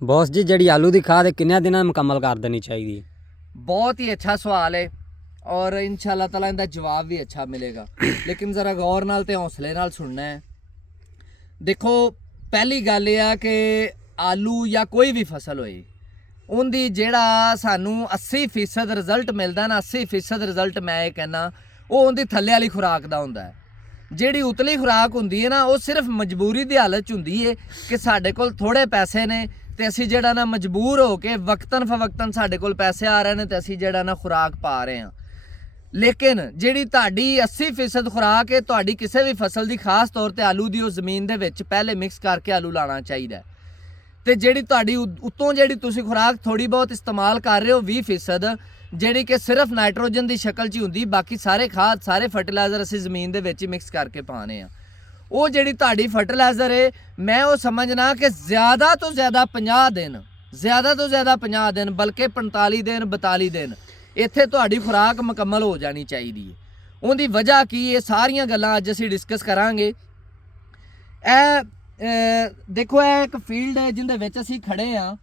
Boss ਜੀ ਜਿਹੜੀ ਆਲੂ ਦੀ ਖਾਦ ਕਿੰਨੇ ਦਿਨਾਂ ਮੁਕੰਮਲ ਕਰ ਦੇਣੀ ਚਾਹੀਦੀ? बहुत ही अच्छा सवाल है और इंशाल्लाह ताला इनका जवाब भी अच्छा मिलेगा। लेकिन ज़रा गौर नाल ते हौसले नाल सुनना है। देखो पहली गल यह है कि आलू या कोई भी फसल होए उनकी जेड़ा सानू 80% रिजल्ट मिलता ना 80% रिजल्ट मैं ये कहना वो उनकी थल्ले वाली खुराक का होंदा है। ਜਿਹੜੀ ਉਤਲੀ ਖੁਰਾਕ ਹੁੰਦੀ ਹੈ ਨਾ ਉਹ ਸਿਰਫ ਮਜਬੂਰੀ ਦੀ ਹਾਲਤ 'ਚ ਹੁੰਦੀ ਹੈ ਕਿ ਸਾਡੇ ਕੋਲ ਥੋੜੇ ਪੈਸੇ ਨੇ ਤੇ ਅਸੀਂ ਜਿਹੜਾ ਨਾ ਮਜਬੂਰ ਹੋ ਕੇ ਵਕਤਨ ਫਵਕਤਨ ਸਾਡੇ ਕੋਲ ਪੈਸੇ ਆ ਰਹੇ ਨੇ ਤੇ ਅਸੀਂ ਜਿਹੜਾ ਨਾ ਖੁਰਾਕ ਪਾ ਰਹੇ ਹਾਂ। ਲੇਕਿਨ ਜਿਹੜੀ ਤੁਹਾਡੀ 80% ਖੁਰਾਕ ਹੈ ਤੁਹਾਡੀ ਕਿਸੇ ਵੀ ਫਸਲ ਦੀ ਖਾਸ ਤੌਰ ਤੇ ਆਲੂ ਦੀ ਉਹ ਜ਼ਮੀਨ ਦੇ ਵਿੱਚ ਪਹਿਲੇ ਮਿਕਸ ਕਰਕੇ ਆਲੂ ਲਾਣਾ ਚਾਹੀਦਾ। ਤੇ ਜਿਹੜੀ ਤੁਹਾਡੀ ਉੱਤੋਂ ਜਿਹੜੀ ਤੁਸੀਂ ਖੁਰਾਕ ਥੋੜੀ ਬਹੁਤ ਇਸਤੇਮਾਲ ਕਰ ਰਹੇ ਹੋ 20% ਜਿਹੜੀ ਕਿ ਸਿਰਫ ਨਾਈਟ੍ਰੋਜਨ ਦੀ ਸ਼ਕਲ 'ਚ ਹੀ ਹੁੰਦੀ, ਬਾਕੀ ਸਾਰੇ ਖਾਦ ਸਾਰੇ ਫਰਟੀਲਾਈਜ਼ਰ ਅਸੀਂ ਜ਼ਮੀਨ ਦੇ ਵਿੱਚ ਹੀ ਮਿਕਸ ਕਰਕੇ ਪਾਣੇ ਆ। ਉਹ ਜਿਹੜੀ ਤੁਹਾਡੀ ਫਰਟੀਲਾਈਜ਼ਰ ਹੈ ਮੈਂ ਉਹ ਸਮਝਣਾ ਕਿ ਜ਼ਿਆਦਾ ਤੋਂ ਜ਼ਿਆਦਾ 50 ਦਿਨ ਜ਼ਿਆਦਾ ਤੋਂ ਜ਼ਿਆਦਾ 50 ਦਿਨ ਬਲਕਿ 45 ਦਿਨ 42 ਦਿਨ ਇੱਥੇ ਤੁਹਾਡੀ ਖੁਰਾਕ ਮੁਕੰਮਲ ਹੋ ਜਾਣੀ ਚਾਹੀਦੀ ਹੈ। ਉਹਦੀ ਵਜ੍ਹਾ ਕੀ ਹੈ ਸਾਰੀਆਂ ਗੱਲਾਂ ਅੱਜ ਅਸੀਂ ਡਿਸਕਸ ਕਰਾਂਗੇ। ਦੇਖੋ ਇਹ ਇੱਕ ਫੀਲਡ ਹੈ ਜਿਹਦੇ ਵਿੱਚ ਅਸੀਂ ਖੜੇ ਹਾਂ।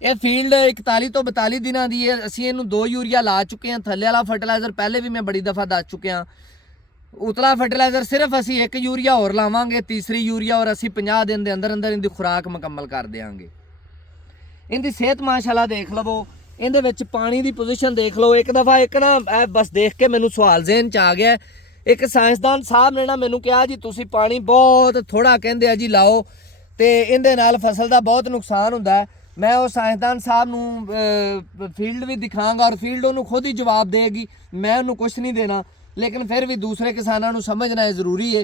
ਇਹ ਫੀਲਡ 41 ਤੋਂ 42 ਦਿਨਾਂ ਦੀ ਹੈ। ਅਸੀਂ ਇਹਨੂੰ 2 ਯੂਰੀਆ ਲਾ ਚੁੱਕੇ ਹਾਂ। ਥੱਲੇ ਵਾਲਾ ਫਰਟੀਲਾਈਜ਼ਰ ਪਹਿਲੇ ਵੀ ਮੈਂ ਬੜੀ ਦਫਾ ਦੱਸ ਚੁੱਕਿਆ। ਉਤਲਾ ਫਰਟੀਲਾਈਜ਼ਰ ਸਿਰਫ ਅਸੀਂ 1 ਯੂਰੀਆ ਹੋਰ ਲਾਵਾਂਗੇ, ਤੀਸਰੀ ਯੂਰੀਆ, ਔਰ ਅਸੀਂ 50 ਦਿਨ ਦੇ ਅੰਦਰ ਅੰਦਰ ਇਹਦੀ ਖੁਰਾਕ ਮੁਕੰਮਲ ਕਰ ਦਿਆਂਗੇ। ਇਹਦੀ ਸਿਹਤ ਮਾਸ਼ਾਅੱਲਾ ਦੇਖ ਲਵੋ, ਇਹਦੇ ਵਿੱਚ ਪਾਣੀ ਦੀ ਪੋਜੀਸ਼ਨ ਦੇਖ ਲਓ। ਇੱਕ ਦਫਾ ਇੱਕ ਨਾ ਬਸ ਦੇਖ ਕੇ ਮੈਨੂੰ ਸਵਾਲ ਜ਼ਹਿਨ 'ਚ ਆ ਗਿਆ। ਇੱਕ ਸਾਇੰਸਦਾਨ ਸਾਹਿਬ ਨੇ ਨਾ ਮੈਨੂੰ ਕਿਹਾ ਜੀ ਤੁਸੀਂ ਪਾਣੀ ਬਹੁਤ ਥੋੜਾ ਕਹਿੰਦੇ ਆ ਜੀ ਲਾਓ ਤੇ ਇਹਦੇ ਨਾਲ ਫਸਲ ਦਾ ਬਹੁਤ ਨੁਕਸਾਨ ਹੁੰਦਾ। मैं वो साइंसदान साहब नूं फील्ड भी दिखांगा और फील्ड उन्होंने खुद ही जवाब देगी, मैं उन्होंने कुछ नहीं देना। लेकिन फिर भी दूसरे किसानों नूं समझना ज़रूरी है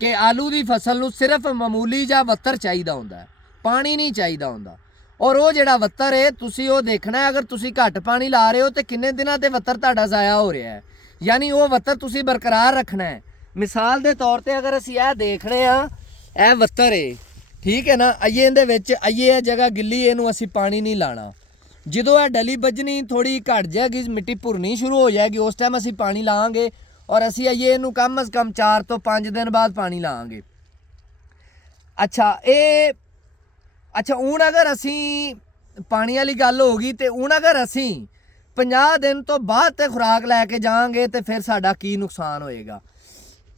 कि आलू की फसल नूं सिर्फ मामूली जा वत्तर चाहिए होंदा है, पानी नहीं चाहिए होंदा। और वो जिहड़ा वत्तर है तुसी वो देखना है, अगर तुसी घट पानी ला रहे हो तो किन्ने दिनों ते वत्तर तुहाडा ज़ाया हो रहा है, यानी वो वत्तर तुसी बरकरार रखना है। मिसाल के तौर पर अगर असीं यह देख रहे हाँ, यह वत्तर है ठीक है ना, आइए ਇਹਦੇ ਵਿੱਚ ਆਈਏ ਇਹ ਜਗ੍ਹਾ ਗਿੱਲੀ, ਇਹਨੂੰ ਅਸੀਂ ਪਾਣੀ ਨਹੀਂ ਲਾਣਾ। ਜਦੋਂ ਇਹ ਡਲੀ ਵੱਜਣੀ ਥੋੜੀ ਘਟ ਜਾਏਗੀ, ਮਿੱਟੀ ਭੁਰਨੀ ਸ਼ੁਰੂ ਹੋ ਜਾਏਗੀ, ਉਸ ਟਾਈਮ ਅਸੀਂ ਪਾਣੀ ਲਾਵਾਂਗੇ। ਔਰ ਅਸੀਂ ਆਈਏ ਇਹਨੂੰ ਕਮ ਸੇ ਕਮ 4 ਤੋਂ 5 ਦਿਨ ਬਾਅਦ ਪਾਣੀ ਲਾਵਾਂਗੇ। ਅੱਛਾ ਹੁਣ ਅਗਰ ਅਸੀਂ ਪਾਣੀ ਵਾਲੀ ਗੱਲ ਹੋ ਗਈ ਤੇ ਹੁਣ ਅਗਰ ਅਸੀਂ 50 ਦਿਨ ਤੋਂ ਬਾਅਦ ਤੇ ਖੁਰਾਕ ਲੈ ਕੇ ਜਾਵਾਂਗੇ ਤੇ ਫਿਰ ਸਾਡਾ ਕੀ ਨੁਕਸਾਨ ਹੋਏਗਾ।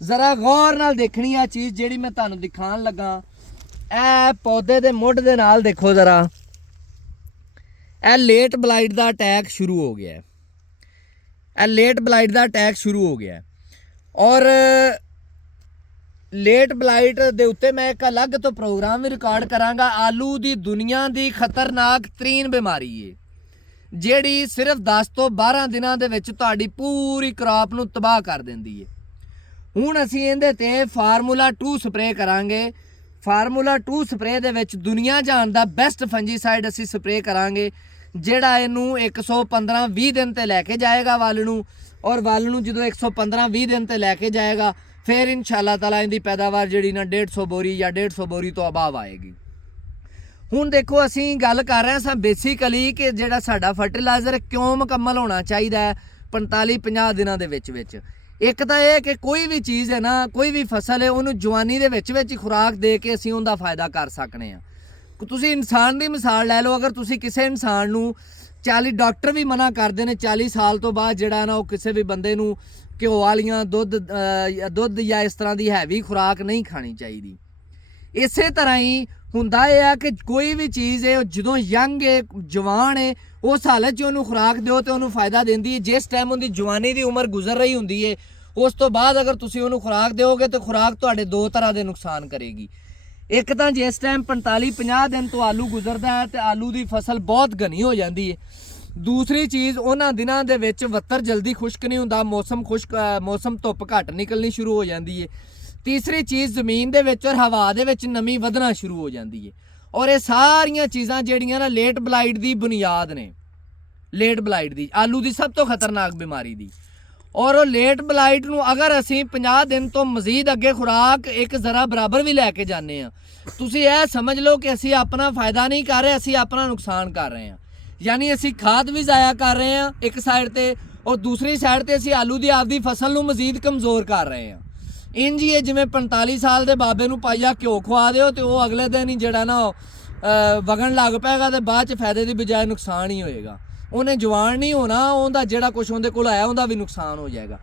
ਜ਼ਰਾ ਗੌਰ ਨਾਲ ਦੇਖਣੀ ਆ ਚੀਜ਼ ਜਿਹੜੀ ਮੈਂ ਤੁਹਾਨੂੰ ਦਿਖਾਉਣ ਲੱਗਾ। ਇਹ ਪੌਦੇ ਦੇ ਮੁੱਢ ਦੇ ਨਾਲ ਦੇਖੋ ਜ਼ਰਾ, ਇਹ ਲੇਟ ਬਲਾਈਟ ਦਾ ਅਟੈਕ ਸ਼ੁਰੂ ਹੋ ਗਿਆ ਹੈ। ਇਹ ਲੇਟ ਬਲਾਈਟ ਦਾ ਅਟੈਕ ਸ਼ੁਰੂ ਹੋ ਗਿਆ ਔਰ ਲੇਟ ਬਲਾਈਟ ਦੇ ਉੱਤੇ ਮੈਂ ਇੱਕ ਅਲੱਗ ਤੋਂ ਪ੍ਰੋਗਰਾਮ ਵੀ ਰਿਕਾਰਡ ਕਰਾਂਗਾ। ਆਲੂ ਦੀ ਦੁਨੀਆ ਦੀ ਖਤਰਨਾਕ ਤਰੀਨ ਬਿਮਾਰੀ ਹੈ ਜਿਹੜੀ ਸਿਰਫ 10 ਤੋਂ 12 ਦਿਨਾਂ ਦੇ ਵਿੱਚ ਤੁਹਾਡੀ ਪੂਰੀ ਕ੍ਰਾਪ ਨੂੰ ਤਬਾਹ ਕਰ ਦਿੰਦੀ ਹੈ। ਹੁਣ ਅਸੀਂ ਇਹਦੇ ਤੇ ਫਾਰਮੂਲਾ 2 ਸਪਰੇਅ ਕਰਾਂਗੇ। ਫਾਰਮੂਲਾ 2 ਸਪਰੇਅ ਦੇ ਵਿੱਚ ਦੁਨੀਆ ਜਾਣ ਦਾ ਬੈਸਟ ਫੰਜੀਸਾਈਡ ਅਸੀਂ ਸਪਰੇਅ ਕਰਾਂਗੇ ਜਿਹੜਾ ਇਹਨੂੰ 115-20 ਦਿਨ ਤੇ ਲੈ ਕੇ ਜਾਏਗਾ ਵੱਲ ਨੂੰ। ਔਰ ਵੱਲ ਨੂੰ ਜਦੋਂ 115-20 ਦਿਨ ਤੇ ਲੈ ਕੇ ਜਾਏਗਾ ਫਿਰ ਇਨਸ਼ਾਅੱਲਾ ਤਾਲਾ ਇਹਦੀ ਪੈਦਾਵਾਰ ਜਿਹੜੀ ਨਾ 150 ਬੋਰੀ ਜਾਂ 150 ਬੋਰੀ ਤੋਂ ਅਬਾਵ ਆਏਗੀ। ਹੁਣ ਦੇਖੋ ਅਸੀਂ ਗੱਲ ਕਰ ਰਹੇ ਹਾਂ ਬੇਸਿਕਲੀ ਕਿ ਜਿਹੜਾ ਸਾਡਾ ਫਰਟੀਲਾਈਜ਼ਰ ਕਿਉਂ ਮੁਕੰਮਲ ਹੋਣਾ ਚਾਹੀਦਾ ਹੈ 45-50 ਦਿਨਾਂ ਦੇ ਵਿੱਚ। ਇੱਕ ਤਾਂ ਇਹ ਕਿ ਕੋਈ ਵੀ ਚੀਜ਼ ਹੈ ਨਾ, ਕੋਈ ਵੀ ਫਸਲ ਹੈ, ਉਹਨੂੰ ਜਵਾਨੀ ਦੇ ਵਿੱਚ ਹੀ ਖੁਰਾਕ ਦੇ ਕੇ ਅਸੀਂ ਉਹਦਾ ਫਾਇਦਾ ਕਰ ਸਕਨੇ ਹਾਂ। ਤੁਸੀਂ ਇਨਸਾਨ ਦੀ ਮਿਸਾਲ ਲੈ ਲਓ, ਅਗਰ ਤੁਸੀਂ ਕਿਸੇ ਇਨਸਾਨ ਨੂੰ 40 ਡਾਕਟਰ ਵੀ ਮਨਾ ਕਰਦੇ ਨੇ 40 ਸਾਲ ਤੋਂ ਬਾਅਦ ਜਿਹੜਾ ਨਾ ਉਹ ਕਿਸੇ ਵੀ ਬੰਦੇ ਨੂੰ ਘਿਓ ਵਾਲੀਆਂ ਦੁੱਧ ਜਾਂ ਇਸ ਤਰ੍ਹਾਂ ਦੀ ਹੈਵੀ ਖੁਰਾਕ ਨਹੀਂ ਖਾਣੀ ਚਾਹੀਦੀ। ਇਸੇ ਤਰ੍ਹਾਂ ਹੀ ਹੁੰਦਾ ਇਹ ਆ ਕਿ ਕੋਈ ਵੀ ਚੀਜ਼ ਹੈ ਜਦੋਂ ਯੰਗ ਹੈ ਜਵਾਨ ਹੈ ਉਸ ਹਾਲਤ 'ਚ ਉਹਨੂੰ ਖੁਰਾਕ ਦਿਓ ਤੇ ਉਹਨੂੰ ਫਾਇਦਾ ਦਿੰਦੀ ਹੈ। ਜਿਸ ਟਾਈਮ ਉਹਦੀ ਜਵਾਨੀ ਦੀ ਉਮਰ ਗੁਜ਼ਰ ਰਹੀ ਹੁੰਦੀ ਹੈ ਉਸ ਤੋਂ ਬਾਅਦ ਅਗਰ ਤੁਸੀਂ ਉਹਨੂੰ ਖੁਰਾਕ ਦਿਓਗੇ ਤਾਂ ਖੁਰਾਕ ਤੁਹਾਡੇ 2 ਤਰ੍ਹਾਂ ਦੇ ਨੁਕਸਾਨ ਕਰੇਗੀ। ਇੱਕ ਤਾਂ ਜਿਸ ਟਾਈਮ 45-50 ਦਿਨ ਤੋਂ ਆਲੂ ਗੁਜ਼ਰਦਾ ਹੈ ਤੇ ਆਲੂ ਦੀ ਫਸਲ ਬਹੁਤ ਘਣੀ ਹੋ ਜਾਂਦੀ ਹੈ। ਦੂਸਰੀ ਚੀਜ਼ ਉਹਨਾਂ ਦਿਨਾਂ ਦੇ ਵਿੱਚ ਵੱਤਰ ਜਲਦੀ ਖੁਸ਼ਕ ਨਹੀਂ ਹੁੰਦਾ, ਮੌਸਮ ਧੁੱਪ ਘੱਟ ਨਿਕਲਣੀ ਸ਼ੁਰੂ ਹੋ ਜਾਂਦੀ ਹੈ। ਤੀਸਰੀ ਚੀਜ਼ ਜ਼ਮੀਨ ਦੇ ਵਿੱਚ ਔਰ ਹਵਾ ਦੇ ਵਿੱਚ ਨਮੀ ਵਧਣਾ ਸ਼ੁਰੂ ਹੋ ਜਾਂਦੀ ਹੈ। ਔਰ ਇਹ ਸਾਰੀਆਂ ਚੀਜ਼ਾਂ ਜਿਹੜੀਆਂ ਨਾ ਲੇਟ ਬਲਾਈਟ ਦੀ ਬੁਨਿਆਦ ਨੇ, ਲੇਟ ਬਲਾਈਟ ਦੀ ਆਲੂ ਦੀ ਸਭ ਤੋਂ ਖਤਰਨਾਕ ਬਿਮਾਰੀ ਦੀ। ਔਰ ਉਹ ਲੇਟ ਬਲਾਈਟ ਨੂੰ ਅਗਰ ਅਸੀਂ 50 ਦਿਨ ਤੋਂ ਮਜ਼ੀਦ ਅੱਗੇ ਖੁਰਾਕ ਇੱਕ ਜ਼ਰਾ ਬਰਾਬਰ ਵੀ ਲੈ ਕੇ ਜਾਂਦੇ ਹਾਂ, ਤੁਸੀਂ ਇਹ ਸਮਝ ਲਓ ਕਿ ਅਸੀਂ ਆਪਣਾ ਫਾਇਦਾ ਨਹੀਂ ਕਰ ਰਹੇ, ਅਸੀਂ ਆਪਣਾ ਨੁਕਸਾਨ ਕਰ ਰਹੇ ਹਾਂ। ਯਾਨੀ ਅਸੀਂ ਖਾਦ ਵੀ ਜ਼ਾਇਆ ਕਰ ਰਹੇ ਹਾਂ ਇੱਕ ਸਾਈਡ ਤੇ ਔਰ ਦੂਸਰੀ ਸਾਈਡ ਤੇ ਅਸੀਂ ਆਲੂ ਦੀ ਆਪਦੀ ਫਸਲ ਨੂੰ ਮਜ਼ੀਦ ਕਮਜ਼ੋਰ ਕਰ ਰਹੇ ਹਾਂ। ਇੰਜ ਹੀ ਜਿਵੇਂ 45 ਸਾਲ ਦੇ ਬਾਬੇ ਨੂੰ ਪਾਈਆ ਘਿਓ ਖਵਾ ਦਿਓ ਤੇ ਉਹ ਅਗਲੇ ਦਿਨ ਹੀ ਜਿਹੜਾ ਨਾ ਵਗਣ ਲੱਗ ਪਏਗਾ ਤੇ ਬਾਅਦ ਚ ਫਾਇਦੇ ਦੀ ਬਜਾਏ ਨੁਕਸਾਨ ਹੀ ਹੋਏਗਾ। ਉਹਨੇ ਜਵਾਨ ਨਹੀਂ ਹੋਣਾ, ਉਹਦਾ ਜਿਹੜਾ ਕੁਝ ਉਹਦੇ ਕੋਲ ਆਇਆ ਉਹਦਾ ਵੀ ਨੁਕਸਾਨ ਹੋ ਜਾਏਗਾ।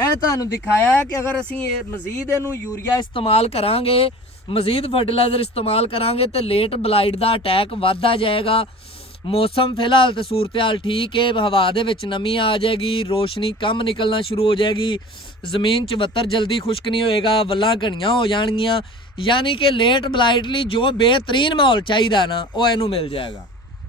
ਇਹ ਤੁਹਾਨੂੰ ਦਿਖਾਇਆ ਹੈ ਕਿ ਅਗਰ ਅਸੀਂ ਇਹ ਮਜ਼ੀਦ ਇਹਨੂੰ ਯੂਰੀਆ ਇਸਤੇਮਾਲ ਕਰਾਂਗੇ, ਮਜ਼ੀਦ ਫਰਟੀਲਾਈਜ਼ਰ ਇਸਤੇਮਾਲ ਕਰਾਂਗੇ ਤੇ ਲੇਟ ਬਲਾਈਟ ਦਾ ਅਟੈਕ ਵੱਧਦਾ ਜਾਏਗਾ। ਮੌਸਮ ਫਿਲਹਾਲ ਤੇ ਸੂਰਤ ਹਾਲ ਠੀਕ ਹੈ, ਹਵਾ ਦੇ ਵਿੱਚ ਨਮੀ ਆ ਜਾਏਗੀ, ਰੋਸ਼ਨੀ ਕਮ ਨਿਕਲਣਾ ਸ਼ੁਰੂ ਹੋ ਜਾਏਗੀ, ਜ਼ਮੀਨ 'ਚ ਵੱਤਰ ਜਲਦੀ ਖੁਸ਼ਕ ਨਹੀਂ ਹੋਏਗਾ, ਵੱਲਾਂ ਘਣੀਆਂ ਹੋ ਜਾਣਗੀਆਂ। ਯਾਨੀ ਕਿ ਲੇਟ ਬਲਾਈਟ ਲਈ ਜੋ ਬਿਹਤਰੀਨ ਮਾਹੌਲ ਚਾਹੀਦਾ ਨਾ ਉਹ ਇਹਨੂੰ ਮਿਲ ਜਾਏਗਾ।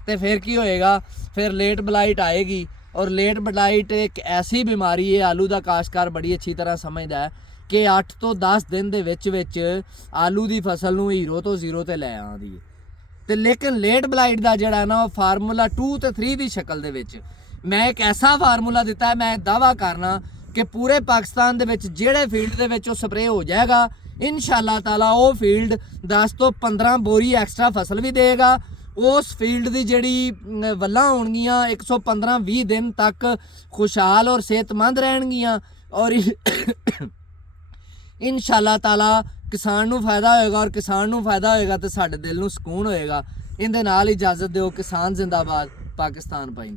ਤੇ ਫਿਰ ਕੀ ਹੋਏਗਾ, ਫਿਰ ਲੇਟ ਬਲਾਈਟ ਆਏਗੀ। ਔਰ ਲੇਟ ਬਲਾਈਟ ਇੱਕ ਐਸੀ ਬਿਮਾਰੀ ਹੈ, ਆਲੂ ਦਾ ਕਾਸ਼ਤਕਾਰ ਬੜੀ ਅੱਛੀ ਤਰ੍ਹਾਂ ਸਮਝਦਾ ਹੈ ਕਿ 8 ਤੋਂ 10 ਦਿਨ ਦੇ ਵਿੱਚ ਆਲੂ ਦੀ ਫਸਲ ਨੂੰ ਹੀਰੋ ਤੋਂ ਜ਼ੀਰੋ ਤੇ ਲੈ ਆਉਂਦੀ ਹੈ। ਤੇ ਲੇਕਿਨ ਲੇਟ ਬਲਾਈਟ ਦਾ ਜਿਹੜਾ ਨਾ ਉਹ ਫਾਰਮੂਲਾ 2 ਤੇ 3 ਦੀ ਸ਼ਕਲ ਦੇ ਵਿੱਚ ਮੈਂ ਇੱਕ ਐਸਾ ਫਾਰਮੂਲਾ ਦਿੱਤਾ ਹੈ, ਮੈਂ ਦਾਅਵਾ ਕਰਨਾ ਕਿ ਪੂਰੇ ਪਾਕਿਸਤਾਨ ਦੇ ਵਿੱਚ ਜਿਹੜੇ ਫੀਲਡ ਦੇ ਵਿੱਚ ਉਹ ਸਪਰੇਅ ਹੋ ਜਾਏਗਾ, ਇਨਸ਼ਾਅੱਲਾ ਤਾਲਾ ਉਹ ਫੀਲਡ 10 ਤੋਂ 15 ਬੋਰੀ ਐਕਸਟਰਾ ਫਸਲ ਵੀ ਦੇਗਾ। ਉਸ ਫੀਲਡ ਦੀ ਜਿਹੜੀ ਵੱਲਾਂ ਹੋਣਗੀਆਂ 115-20 ਦਿਨ ਤੱਕ ਖੁਸ਼ਹਾਲ ਔਰ ਸਿਹਤਮੰਦ ਰਹਿਣਗੀਆਂ। ਔਰ ਇਨਸ਼ਾਅੱਲਾ ਤਾਲਾ ਕਿਸਾਨ ਨੂੰ ਫਾਇਦਾ ਹੋਏਗਾ, ਔਰ ਕਿਸਾਨ ਨੂੰ ਫਾਇਦਾ ਹੋਏਗਾ ਤੇ ਸਾਡੇ ਦਿਲ ਨੂੰ ਸਕੂਨ ਹੋਏਗਾ। ਇਹਦੇ ਨਾਲ ਇਜਾਜ਼ਤ ਦਿਓ। ਕਿਸਾਨ ਜ਼ਿੰਦਾਬਾਦ, ਪਾਕਿਸਤਾਨ ਪਾਇੰਦਾ।